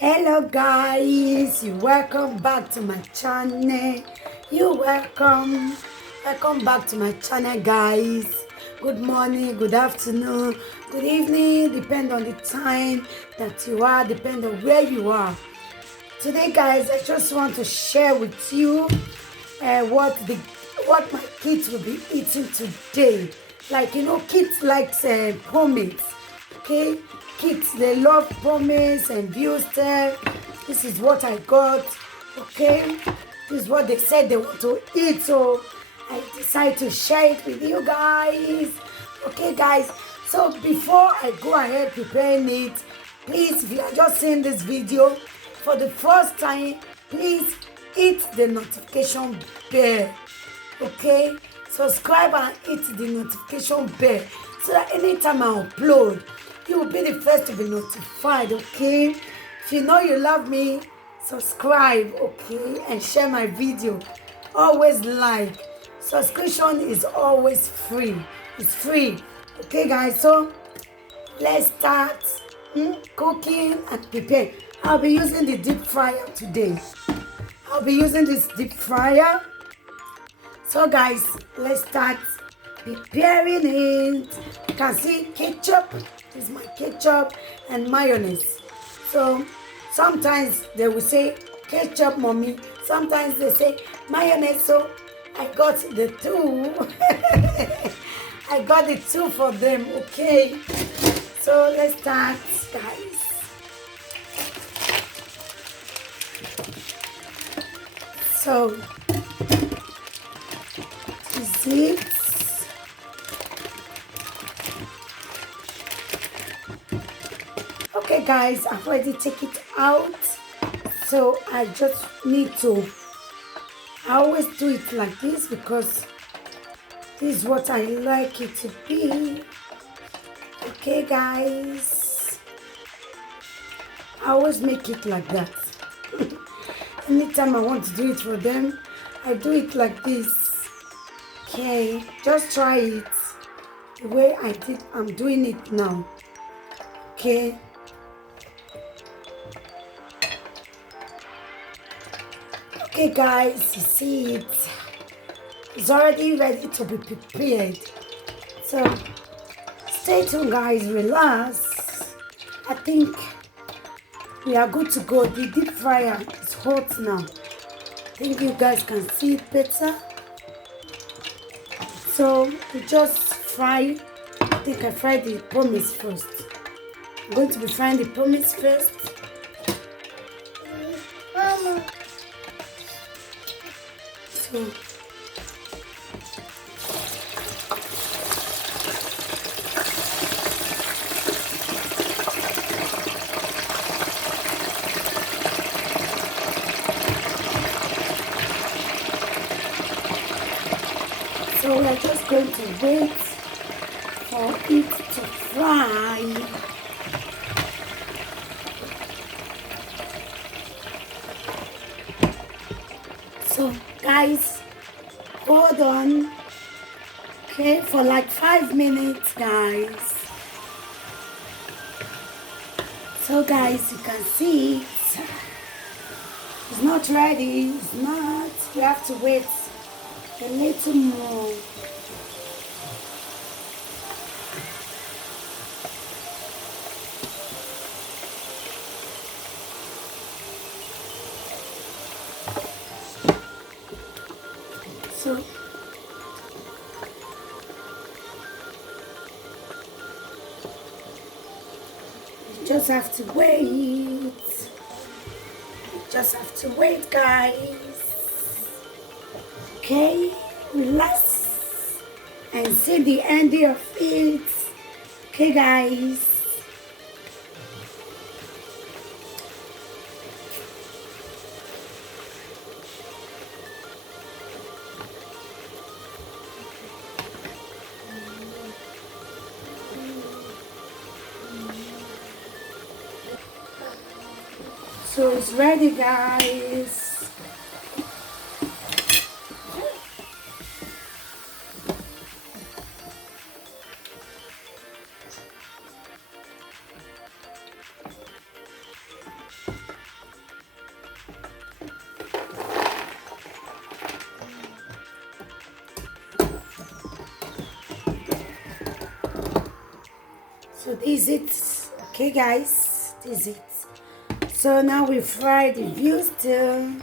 Hello guys, you welcome back to my channel. You welcome back to my channel guys. Good morning, good afternoon, good evening, depend on the time that you are, depend on where you are. Today guys, I just want to share with you what my kids will be eating today. Like kids likes pomades. Okay, kids they love pomades and Buster. This is what I got. Okay, this is what they said they want to eat, so I decided to share it with you guys. Okay guys, so before I go ahead preparing it, please, if you are just seeing this video for the first time, please hit the notification bell. Okay, subscribe and hit the notification bell so that anytime I upload, you will be the first to be notified. Okay, if you know you love me, subscribe, okay, and share my video. Always like. Subscription is always free. It's free. Okay guys, so let's start cooking and prepare. I'll be using the deep fryer today. I'll be using this deep fryer. So guys, let's start preparing it. You can see ketchup. This is my ketchup and mayonnaise. So sometimes they will say ketchup, mommy. Sometimes they say mayonnaise. So I got the two. I got the two for them. Okay. So let's start, guys. So this is it. Okay guys, I've already taken it out, so I just need to, I always do it like this because this is what I like it to be. Okay guys, I always make it like that. Anytime I want to do it for them, I do it like this. Okay, just try it the way I'm doing it now. Okay. Okay guys, you see it. It's already ready to be prepared. So stay tuned guys, relax. I think we are good to go. The deep fryer is hot now. I think you guys can see it better. So we just fry. I think I fried the pommes first. I'm going to be frying the pommes first. So we're just going to wait for it to fry. So guys, hold on. Okay, for like 5 minutes guys. So guys, you can see it's not ready. It's not. You have to wait a little more. So you just have to wait. You just have to wait guys. Okay, relax and see the end of it. Okay guys. So it's ready guys. So this is it. Okay guys, this is it. So now we fry the wurstel.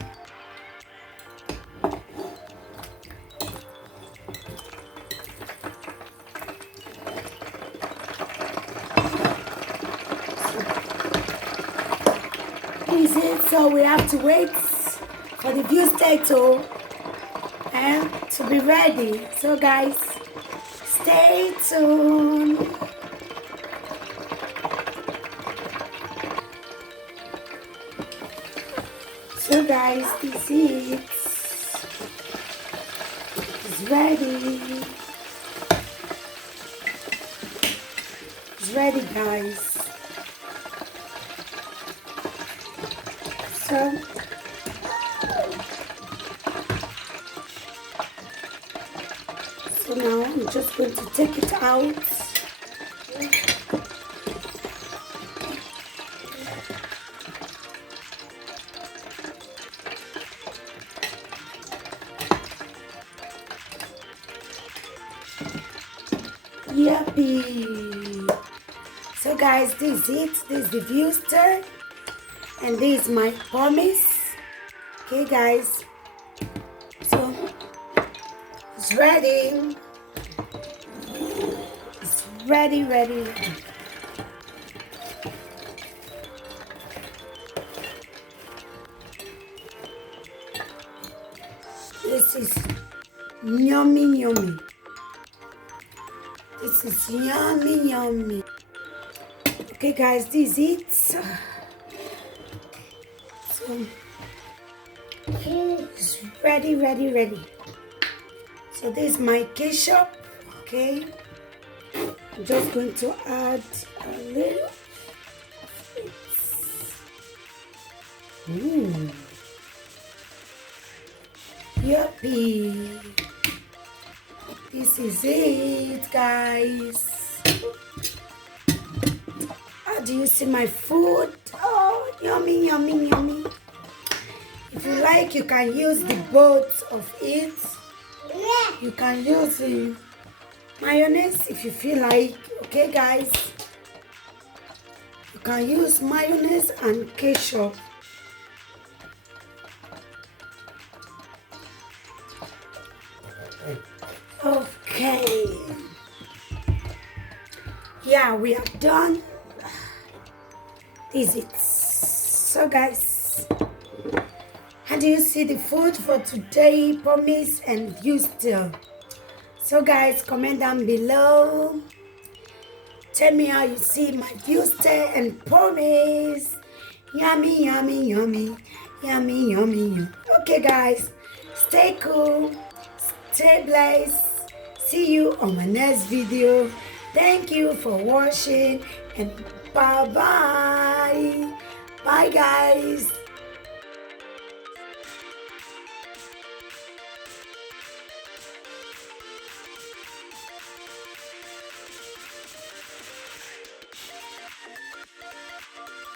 This is it. So we have to wait for the wurstel to be ready. So guys, stay tuned. So guys, this is it. It's ready. It's ready guys. So now I'm just going to take it out. Yuppie. So guys, this is it. This is the wurstel. And this is my pumice. Okay guys. So it's ready. It's ready. This is yummy. This is yummy. Okay guys, this is it. So it's ready. So this is my ketchup. Okay, I'm just going to add a little. Yuppie. This is it guys. How do you see my food? Oh, yummy. If you like, you can use the both of it. You can use the mayonnaise if you feel like. Okay guys, you can use mayonnaise and ketchup. Okay, yeah, we are done. This is it. So guys, how do you see the food for today? Pumice and wurstel. So guys, comment down below. Tell me how you see my wurstel and pumice. Yummy. Okay guys, stay cool, stay blessed. See you on my next video. Thank you for watching and bye guys.